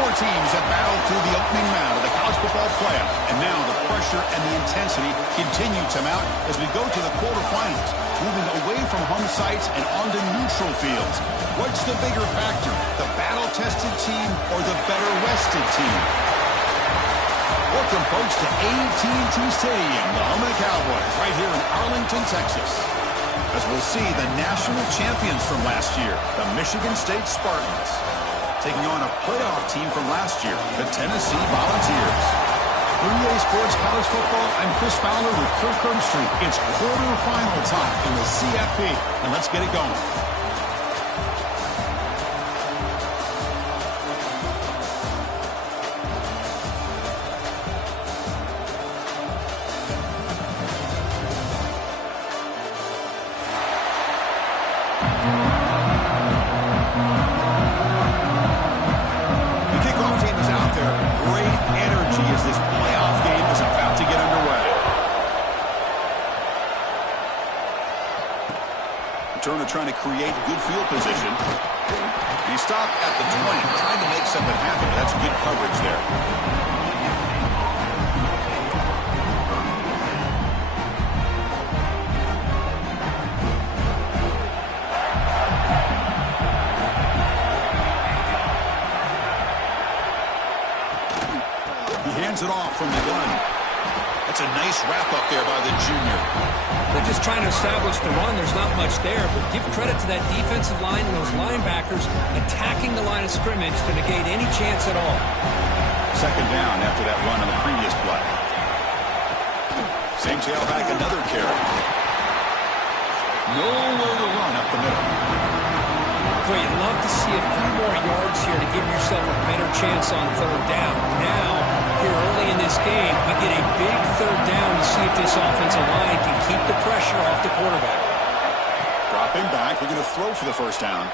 Four teams have battled through the opening round of the college football playoff, and now the pressure and the intensity continue to mount as we go to the quarterfinals, moving away from home sites and onto neutral fields. What's the bigger factor, the battle-tested team or the better-rested team? Welcome, folks, to AT&T Stadium, the home of the Cowboys, right here in Arlington, Texas. As we'll see the national champions from last year, the Michigan State Spartans, taking on a playoff team from last year, the Tennessee Volunteers. For EA Sports College Football, I'm Chris Fowler with Kirk Herbstreit. It's quarterfinal time in the CFP, and let's get it going. Trying to create good field position. He stopped at the 20, trying to make something happen. That's good coverage there. He hands it off from the gun. That's a nice wrap-up there by the junior. They're just trying to establish the run. There's not much there, but give credit to that defensive line and those linebackers attacking the line of scrimmage to negate any chance at all. Second down after that run on the previous play. Same tailback, another carry. Nowhere to run up the middle. Boy, you'd love to see a few more yards here to give yourself a better chance on third down. Now, here early in this game, we get a big third down to see if this offensive line can keep the pressure off the quarterback. Dropping back, we're going to throw for the first down.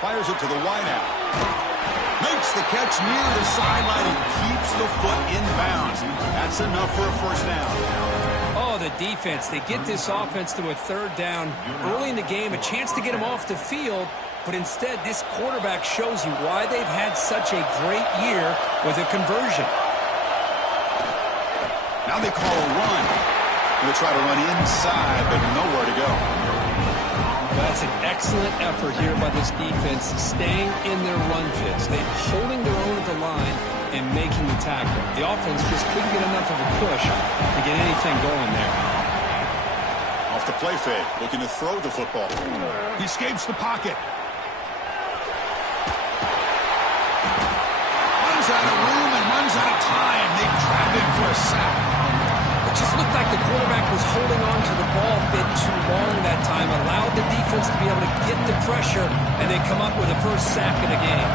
Fires it to the wideout. Makes the catch near the sideline and keeps the foot in bounds. That's enough for a first down. Oh, the defense. They get this offense to a third down early in the game, a chance to get them off the field. But instead, this quarterback shows you why they've had such a great year with a conversion. Now they call a run. They'll try to run inside, but nowhere to go. That's an excellent effort here by this defense, staying in their run fits. They're holding their own at the line and making the tackle. The offense just couldn't get enough of a push to get anything going there. Off the play fake, looking to throw the football. He escapes the pocket. Runs out of room and runs out of time. They trap him for a sack. It just looked like the quarterback was holding on to the ball a bit too long that time, allowed the defense to be able to get the pressure, and they come up with a first sack of the game.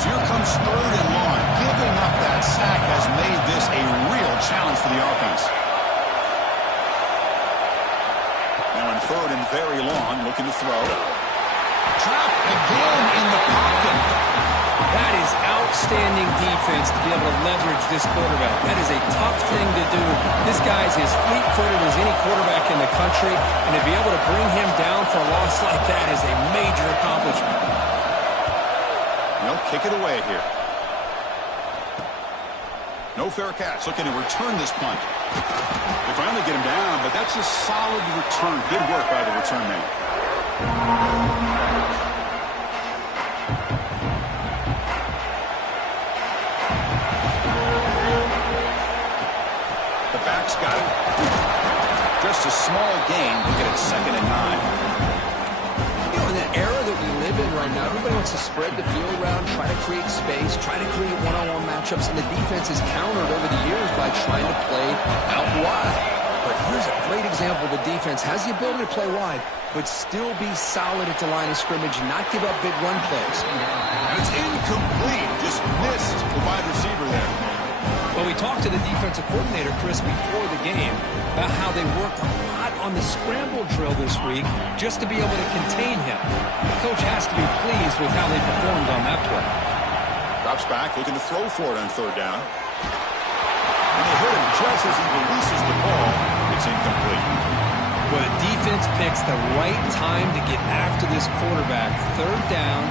So here comes third and long. Giving up that sack has made this a real challenge for the offense. Now in third and very long, looking to throw. Trapped again in the pocket. That is outstanding defense to be able to leverage this quarterback. That is a tough thing to do. This guy is as fleet-footed as any quarterback in the country, and to be able to bring him down for a loss like that is a major accomplishment. They'll kick it away here. No fair catch. Looking to return this punt. They finally get him down, but that's a solid return. Good work by the return man. The back's got it. Just a small gain. Look at it, 2nd and 9. You know, in the era that we live in right now, everybody wants to spread the field around, try to create space, try to create one-on-one matchups, and the defense is countered over the years by trying to play out wide. But here's a great example. The defense has the ability to play wide, but still be solid at the line of scrimmage and not give up big run plays. And it's incomplete. Just missed the wide receiver there. Well, we talked to the defensive coordinator, Chris, before the game about how they worked a lot on the scramble drill this week just to be able to contain him. The coach has to be pleased with how they performed on that play. Drops back, looking to throw for it on third down. And they hit him just as he releases the ball. It's incomplete. Well, the defense picks the right time to get after this quarterback. Third down,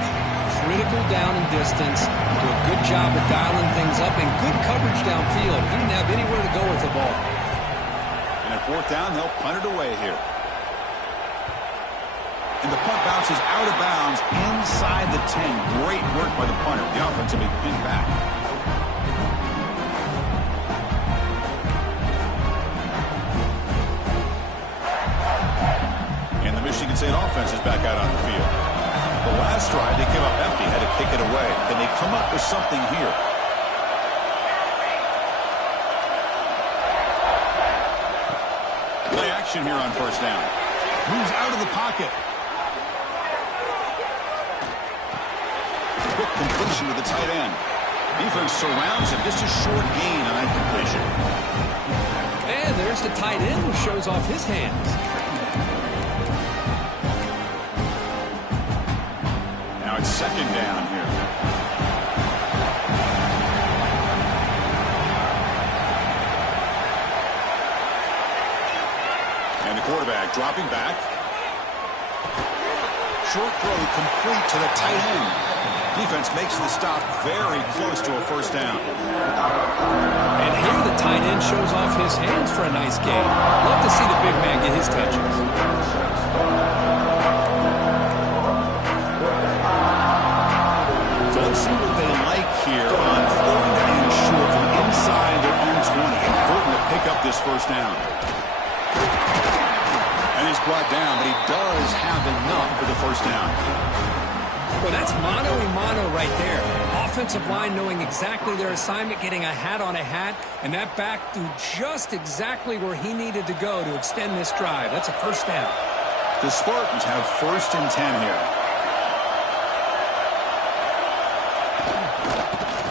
critical down and distance, do a good job of dialing things up, and good coverage downfield. He didn't have anywhere to go with the ball. And at fourth down, they'll punt it away here. And the punt bounces out of bounds inside the 10. Great work by the punter. The offense will be pinned back. And the Michigan State offense is back out on the field. The last drive, they came up empty, had to kick it away. Can they come up with something here? Play action here on first down. Moves out of the pocket. Quick completion to the tight end. Defense surrounds him. Just a short gain on that completion. And there's the tight end who shows off his hands. Now it's second down here. And the quarterback dropping back. Short throw complete to the tight end. Defense makes the stop very close to a first down. And here the tight end shows off his hands for a nice gain. Love to see the big man get his touches. So let's see what they like here on third and short from inside their own 20. Important to pick up this first down. And he's brought down, but he does have enough for the first down. Well, that's mano-a-mano right there. Offensive line knowing exactly their assignment, getting a hat on a hat, and that back threw just exactly where he needed to go to extend this drive. That's a first down. The Spartans have first and 10 here.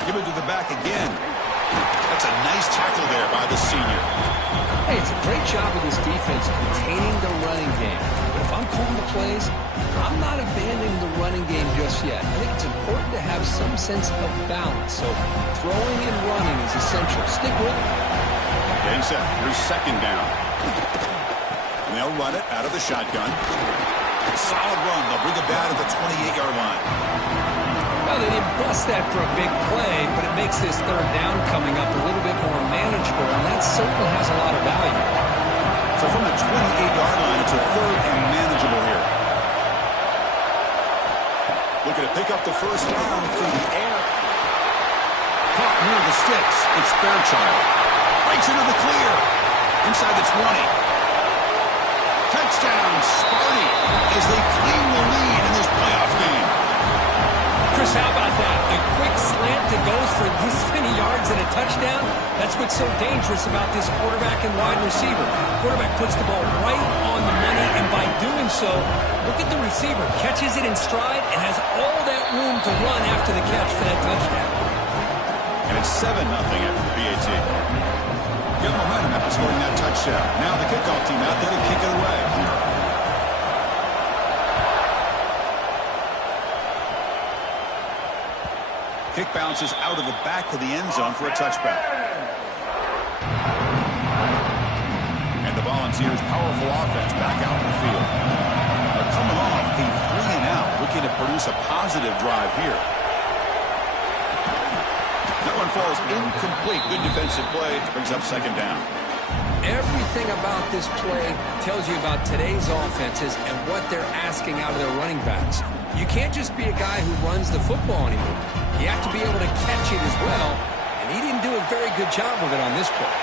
Give it to the back again. That's a nice tackle there by the senior. Hey, it's a great job of this defense containing the running game. But if I'm calling the plays, I'm not abandoning the running game just yet. I think it's important to have some sense of balance. So throwing and running is essential. Stick with it. Getting set. Here's second down. And they'll run it out of the shotgun. Solid run. They'll bring it down at the 28-yard line. Well, they didn't bust that for a big play, but it makes this third down coming up a little bit more manageable, and that certainly has a lot of value. So from the 28-yard line, it's a third and manageable here. Looking to pick up the first down through the air. Caught near the sticks. It's Fairchild. Breaks into the clear. Inside the 20. Touchdown, Sparty, as they claim the lead in this playoff game. Chris, how about that? A quick slant that goes for this many yards and a touchdown? That's what's so dangerous about this quarterback and wide receiver. Quarterback puts the ball right on the money, and by doing so, look at the receiver. Catches it in stride and has all that room to run after the catch for that touchdown. And it's 7-0 after the PAT. Good momentum after scoring that touchdown. Now the kickoff team out there to kick it away. Kick bounces out of the back of the end zone for a touchback. And the Volunteers' powerful offense back out in the field. They're coming off a 3-and-out, looking to produce a positive drive here. That one falls incomplete. Good defensive play. Brings up second down. Everything about this play tells you about today's offenses and what they're asking out of their running backs. You can't just be a guy who runs the football anymore. You have to be able to catch it as well, and he didn't do a very good job of it on this play.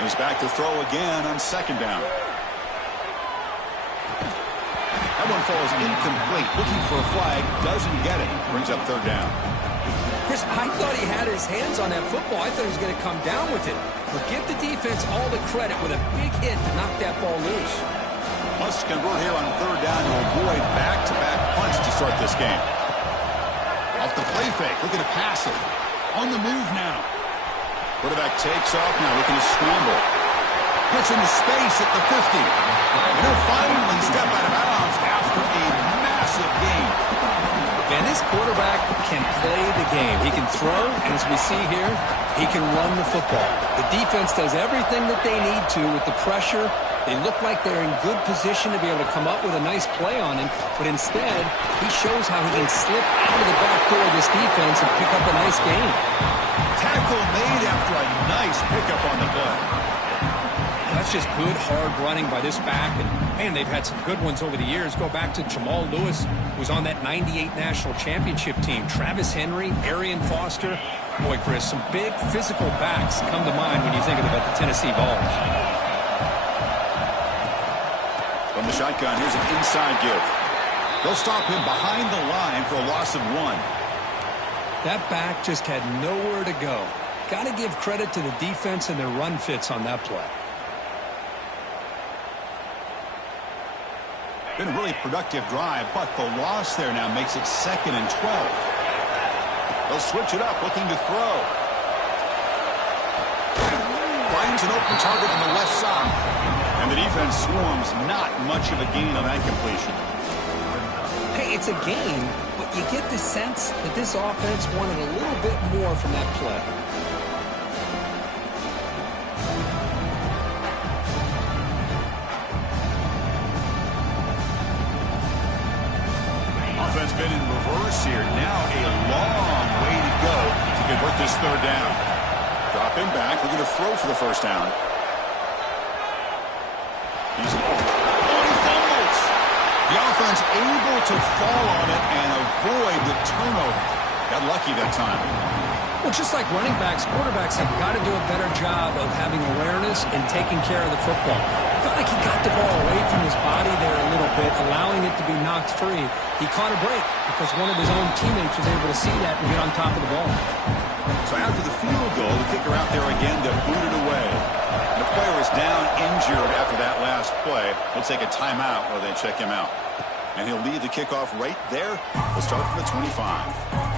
He's back to throw again on second down. That one falls incomplete. Looking for a flag, doesn't get it. Brings up third down. Chris, I thought he had his hands on that football. I thought he was going to come down with it. But give the defense all the credit with a big hit to knock that ball loose. Must convert here on third down to avoid back-to-back punts to start this game. Off the play fake, looking to pass it. On the move now. Quarterback takes off now, looking to scramble. Gets into space at the 50. And he'll finally step out of bounds after a massive gain. Man, this This quarterback can play the game. He can throw, and as we see here, he can run the football. The defense does everything that they need to with the pressure. They look like they're in good position to be able to come up with a nice play on him, but instead, he shows how he can slip out of the back door of this defense and pick up a nice gain. Tackle made after a nice pickup on the play. That's just good, hard running by this back. And, man, they've had some good ones over the years. Go back to Jamal Lewis, who was on that 98 National Championship team. Travis Henry, Arian Foster. Boy, Chris, some big physical backs come to mind when you think about the Tennessee Vols. From the shotgun, here's an inside give. They'll stop him behind the line for a loss of 1. That back just had nowhere to go. Got to give credit to the defense and their run fits on that play. Been a really productive drive, but the loss there now makes it 2nd and 12. They'll switch it up, looking to throw. Finds an open target on the left side. And the defense swarms, not much of a gain on that completion. Hey, it's a gain, but you get the sense that this offense wanted a little bit more from that play. Offense been in reverse here. Now a long way to go to convert this 3rd down. Drop him back. We're going to throw for the 1st down. He fumbles. The offense able to fall on it and avoid the turnover. Got lucky that time. Well, just like running backs, quarterbacks have got to do a better job of having awareness and taking care of the football. I felt like he got the ball away from his body there a little bit, allowing it to be knocked free. He caught a break because one of his own teammates was able to see that and get on top of the ball. So after the field goal, the kicker out there again to boot it away. The player was down injured after that last play. They'll take a timeout while they check him out. And he'll lead the kickoff right there. We'll start from the 25.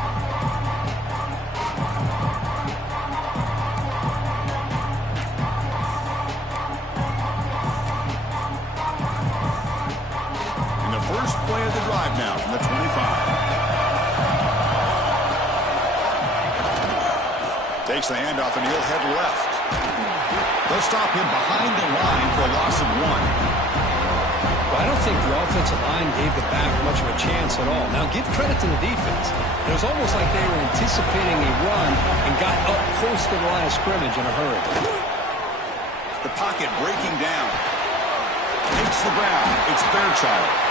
First play of the drive now from the 25. Takes the handoff and he'll head left. They'll stop him behind the line for a loss of 1. Well, I don't think the offensive line gave the back much of a chance at all. Now, give credit to the defense. It was almost like they were anticipating a run and got up close to the line of scrimmage in a hurry. The pocket breaking down. Makes the ground. It's Fairchild.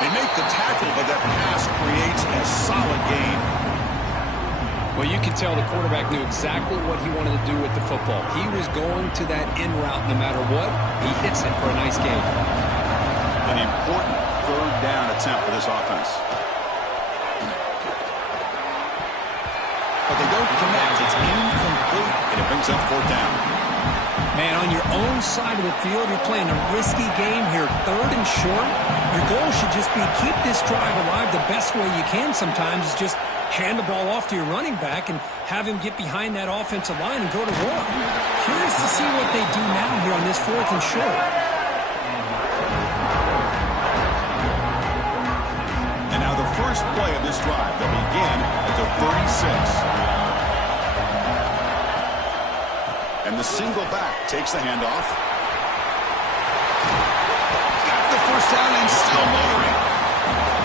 They make the tackle, but that pass creates a solid gain. Well, you can tell the quarterback knew exactly what he wanted to do with the football. He was going to that in route no matter what. He hits it for a nice gain. An important 3rd down attempt for this offense. But they don't connect. It's incomplete, and it brings up 4th down. Man, on your own side of the field, you're playing a risky game here, 3rd and short. Your goal should just be keep this drive alive the best way you can sometimes is just hand the ball off to your running back and have him get behind that offensive line and go to work. Curious to see what they do now here on this 4th and short. And now the first play of this drive, they'll begin at the 36. And the single back takes the handoff. Got the 1st down and still motoring.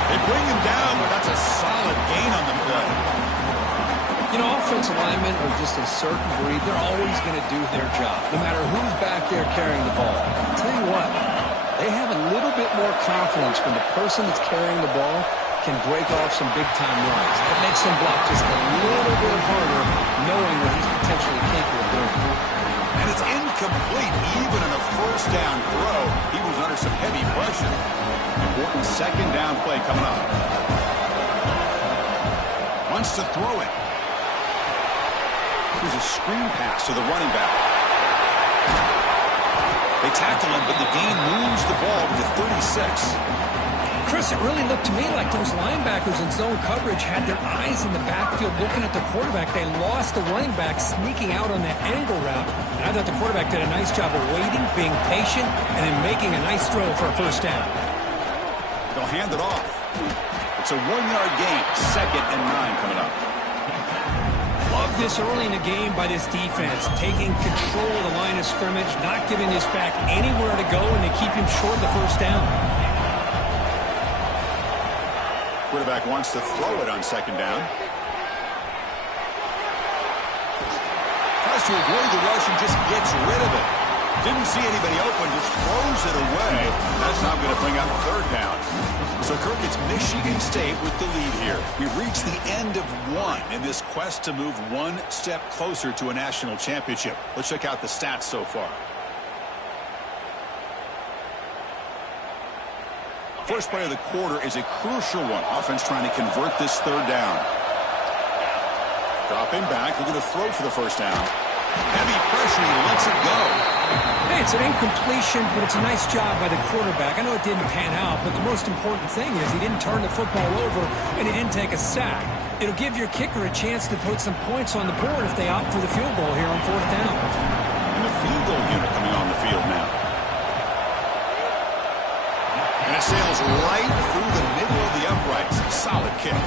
They bring him down, but that's a solid gain on the play. You know, offensive linemen are just a certain breed. They're always going to do their job, no matter who's back there carrying the ball. I'll tell you what, they have a little bit more confidence when the person that's carrying the ball can break off some big-time runs. It makes them block just a little bit harder, knowing what he's potentially capable of doing. And it's incomplete, even in a 1st down throw. He was under some heavy pressure. Important 2nd down play coming up. Wants to throw it. Here's a screen pass to the running back. They tackle him, but the gain moves the ball to the 36. Chris, it really looked to me like those linebackers in zone coverage had their eyes in the backfield looking at the quarterback. They lost the running back sneaking out on that angle route. And I thought the quarterback did a nice job of waiting, being patient, and then making a nice throw for a 1st down. They'll hand it off. The It's a 1-yard gain. 2nd and 9 coming up. Love this early in the game by this defense, taking control of the line of scrimmage, not giving this back anywhere to go, and they keep him short of the first down. Quarterback wants to throw it on 2nd down. Tries to avoid the rush and just gets rid of it. Didn't see anybody open, just throws it away. That's not going to bring up 3rd down. So, Kirk, it's Michigan State with the lead here. We've reached the end of one in this quest to move one step closer to a national championship. Let's check out the stats so far. First play of the quarter is a crucial one. Offense trying to convert this 3rd down. Dropping back, looking to throw for the first down. Heavy pressure, he lets it go. Hey, it's an incompletion, but it's a nice job by the quarterback. I know it didn't pan out, but the most important thing is he didn't turn the football over and he didn't take a sack. It'll give your kicker a chance to put some points on the board if they opt for the field goal here on 4th down. And the field goal unit coming on the field now. And it sails right through the middle of the uprights. Solid kick.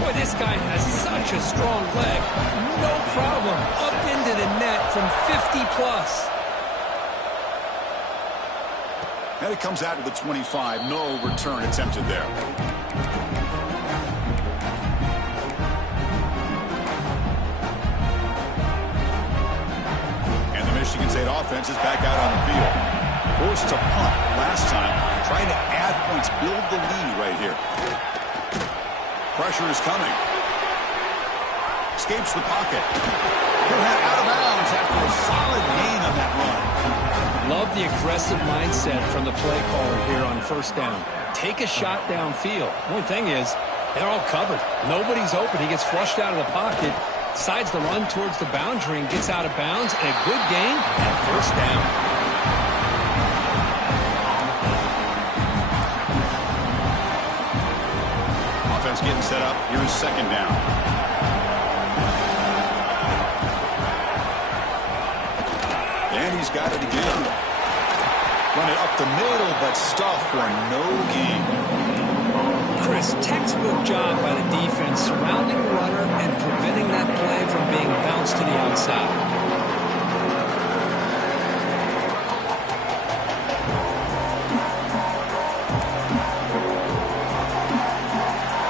Boy, this guy has such a strong leg. No problem. Up into the net from 50+. And it comes out to the 25. No return attempted there. And the Michigan State offense is back out on the field. Forced to punt last time. Trying to add points, build the lead right here. Pressure is coming. Escapes the pocket. He'll head out of bounds after a solid gain on that run. Love the aggressive mindset from the play caller here on 1st down. Take a shot downfield. One thing is, they're all covered. Nobody's open. He gets flushed out of the pocket, decides to run towards the boundary and gets out of bounds. And a good gain and 1st down. Offense getting set up. Here's 2nd down. And he's got it again. Run it up the middle, but stuffed for no gain. Chris, textbook job by the defense surrounding the runner and preventing that play from being bounced to the outside.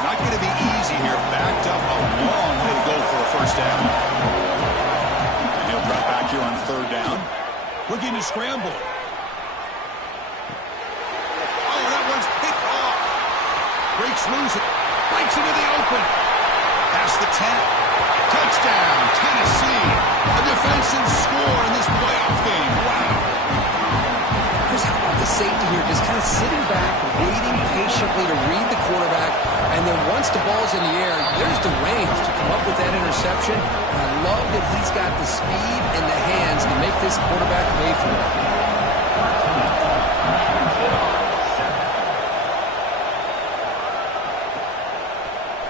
Not going to be easy here. Backed up a long way to go for a 1st down. And he'll drop back here on 3rd down. Looking to scramble. Oh, that one's picked off. Breaks loose. Breaks into the open. Past the 10. Touchdown, Tennessee. A defensive score in this playoff game. Wow. Chris, how about the safety here? Just kind of sitting back, waiting patiently to read the quarterback. And then once the ball's in the air, there's the range to come up with that interception. And I love that he's got the speed and the hands to make this quarterback pay for it.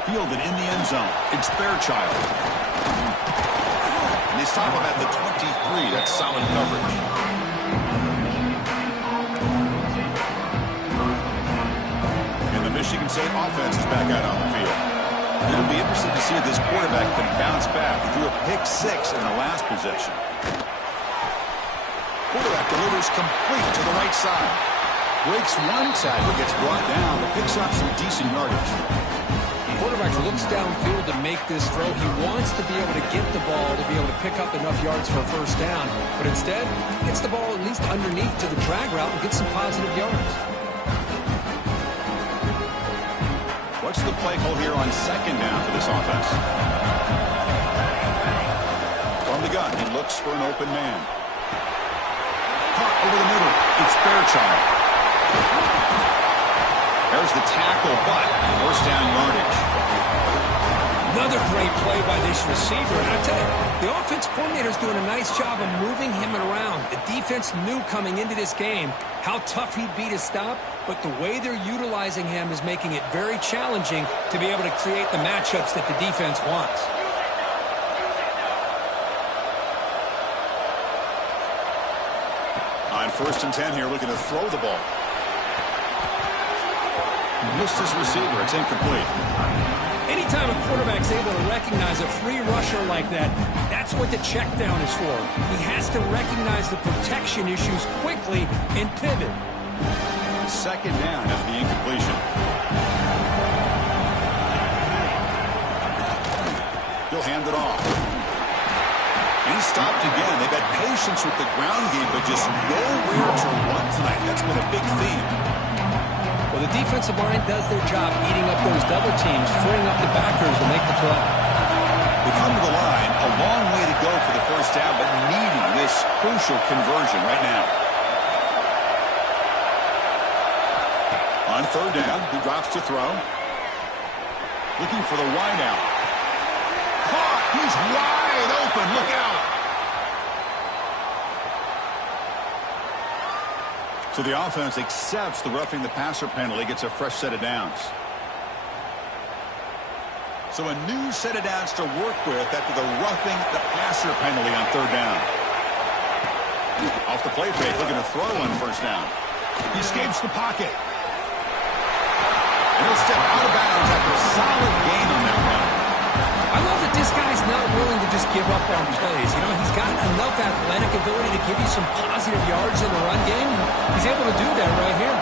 Fielded in the end zone. It's Fairchild. And they stop him at the 23. That's solid coverage. Michigan State offense is back out on the field. It'll be interesting to see if this quarterback can bounce back. He threw a pick-6 in the last possession. Quarterback delivers complete to the right side. Breaks one tackle, gets brought down, but picks up some decent yardage. The quarterback looks downfield to make this throw. He wants to be able to get the ball to be able to pick up enough yards for a 1st down. But instead, gets the ball at least underneath to the drag route and gets some positive yards. What's the play call here on 2nd down for this offense? From the gun, he looks for an open man. Caught over the middle. It's Fairchild. There's the tackle, but 1st down yardage. Another great play by this receiver. And I tell you, the offense coordinator is doing a nice job of moving him around. The defense knew coming into this game how tough he'd be to stop, but the way they're utilizing him is making it very challenging to be able to create the matchups that the defense wants. On 1st and 10 here, looking to throw the ball. Missed his receiver. It's incomplete. Anytime a quarterback's able to recognize a free rusher like that, that's what the check down is for. He has to recognize the protection issues quickly and pivot. Second down after the incompletion. He'll hand it off. He's stopped again. They've had patience with the ground game, but just nowhere to run tonight. That's been a big theme. Well, the defensive line does their job eating up those double teams, freeing up the backers to make the play. We come to the line, a long way to go for the first down, but needing this crucial conversion right now. On third down, he drops to throw. Looking for the wide out. Caught! He's wide open. Look out! So the offense accepts the roughing the passer penalty, gets a fresh set of downs. So a new set of downs to work with after the roughing the passer penalty on third down. Off the play fake, looking to throw on first down. He escapes the pocket. And he'll step out of bounds after a solid gain on that run. I love that this guy's not willing to just give up on plays. You know, he's got enough athletic ability to give you some positive yards in the run game. He's able to do that right here.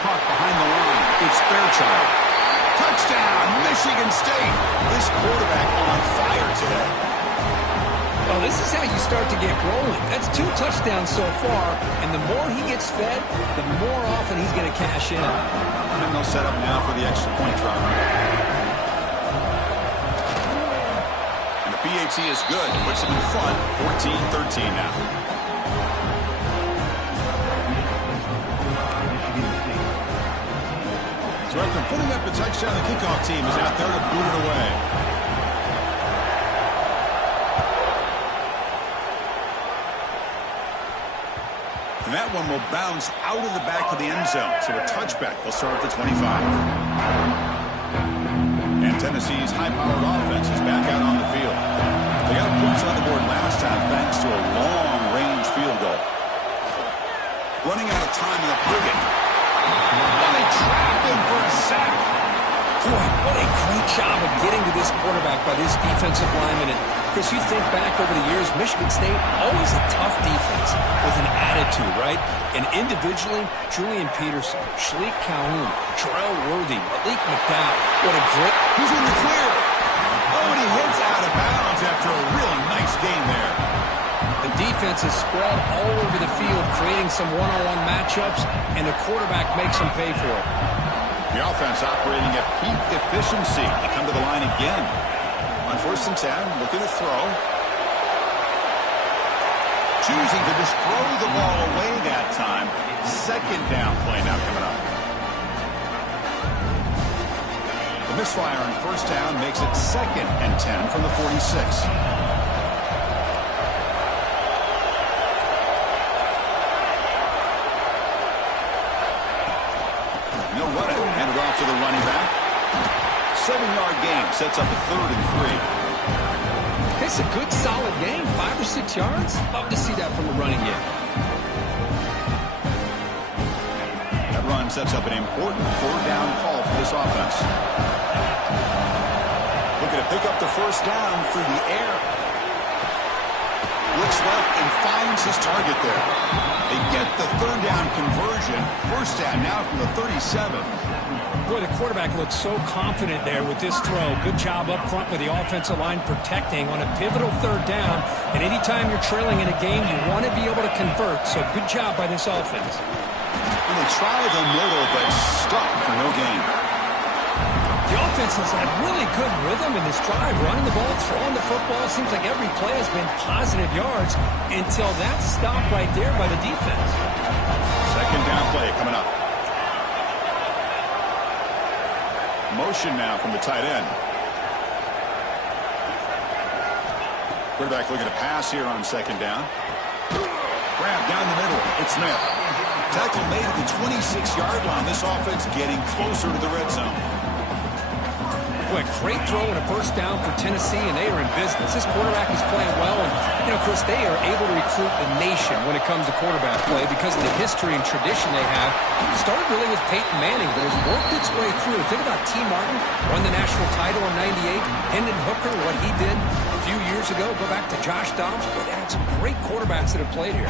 Caught behind the line. It's Fairchild. Touchdown, Michigan State. This quarterback on fire today. Well, this is how you start to get rolling. That's 2 touchdowns so far, and the more he gets fed, the more often he's going to cash in. And they'll set up now for the extra point try. And the PAT is good. Puts them in front, 14-13 now. So after putting up a touchdown, the kickoff team is out there to boot it away. And that one will bounce out of the back of the end zone. So a touchback will start at the 25. And Tennessee's high-powered offense is back out on the field. They got points on the board last time thanks to a long-range field goal. Running out of time in the pocket. And they trap him for a sack. Boy, what a great job of getting to this quarterback by this defensive lineman. And Chris, you think back over the years, Michigan State, always a tough defense with an attitude, right? And individually, Julian Peterson, Shalik Calhoun, Terrell Worthy, Malik McDowell, what a great... He's in the clear. Oh, and he hits out of bounds after a really nice game there. The defense is spread all over the field, creating some one-on-one matchups, and the quarterback makes them pay for it. The offense operating at peak efficiency. They come to the line again. On 1st and 10, looking to throw. Choosing to just throw the ball away that time. Second down play now coming up. The misfire on 1st down makes it 2nd and 10 from the 46. No running. Handed off to the running back. 7-yard gain sets up a 3rd and 3. It's a good, solid game. 5 or 6 yards. Love to see that from the running game. That run sets up an important 4th down call for this offense. Looking to pick up the 1st down through the air. Looks left and finds his target there. They get the 3rd down conversion. 1st down now from the 37. Boy, the quarterback looks so confident there with this throw. Good job up front with the offensive line protecting on a pivotal 3rd down. And anytime you're trailing in a game, you want to be able to convert. So good job by this offense. And they try the middle, but stuck for no gain. The offense has had really good rhythm in this drive. Running the ball, throwing the football. Seems like every play has been positive yards until that stop right there by the defense. 2nd down play coming up. Motion now from the tight end. Quarterback looking to pass here on 2nd down. Grab down the middle. It's Smith. Tackle made at the 26-yard line. This offense getting closer to the red zone. quick. Great throw and a first down for Tennessee, and they are in business. This quarterback is playing well, and, Chris, they are able to recruit the nation when it comes to quarterback play because of the history and tradition they have. It started really with Peyton Manning, but has worked its way through. Think about T. Martin, won the national title in '98. Hendon Hooker, what he did a few years ago. Go back to Josh Dobbs. But they had some great quarterbacks that have played here.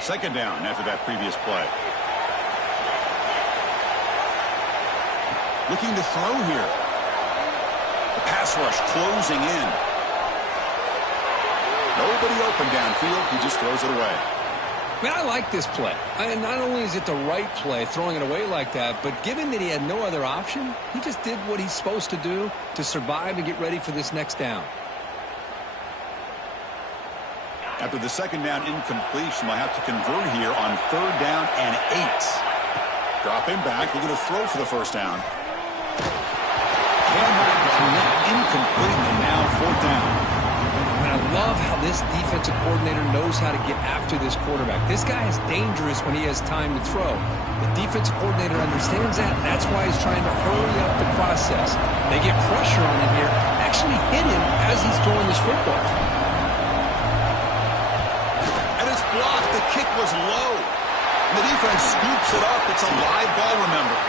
Second down after that previous play. Looking to throw here. The pass rush closing in. Nobody open downfield. He just throws it away. I like this play. Not only is it the right play, throwing it away like that, but given that he had no other option, he just did what he's supposed to do to survive and get ready for this next down. After the second down incompletion, they'll have to convert here on third down and 8. Dropping back, looking to throw for the first down. Cannot connect, incomplete, and now fourth down. I love how this defensive coordinator knows how to get after this quarterback. This guy is dangerous when he has time to throw. The defensive coordinator understands that. That's why he's trying to hurry up the process. They get pressure on him here, actually hit him as he's throwing this football. And it's blocked. The kick was low. And the defense scoops it up. It's a live ball, remember.